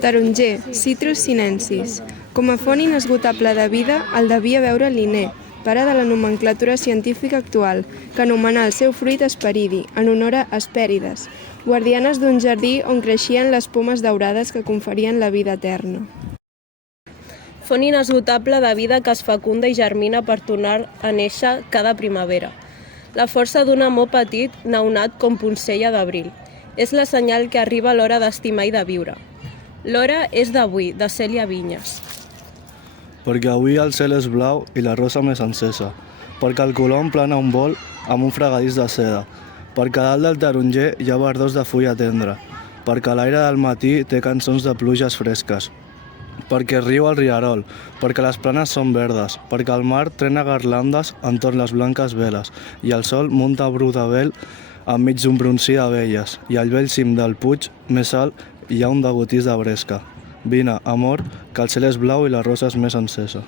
Taronger, Citrus sinensis. Com a font inesgotable de vida, el devia veure Linné, pare de la nomenclatura científica actual, que anomenà el seu fruit Hesperidi, en honor a Hespèrides, guardianes d'un jardí on creixien les pomes daurades que conferien la vida eterna. Font inesgotable de vida que es fecunda i germina per tornar a néixer cada primavera. La força d'un amor petit, naunat com poncella d'abril. És la senyal que arriba l'hora d'estimar i de viure. L'hora és d'avui, de Cèlia Vinyes. Perquè avui el cel és blau i la rosa més encesa, perquè el colom plana un vol amb un fregadís de seda, perquè dalt del taronger hi ha verdors de fulla tendra, perquè l'aire del matí té cançons de pluges fresques, perquè riu el rierol, perquè les planes són verdes, perquè el mar trena garlandes entorn les blanques veles i el sol munta bru de vel enmig d'un broncí d'abelles i al vell cim del puig més alt hi ha un degotís de bresca. Vine, amor, que el cel és blau i la rosa és més encesa.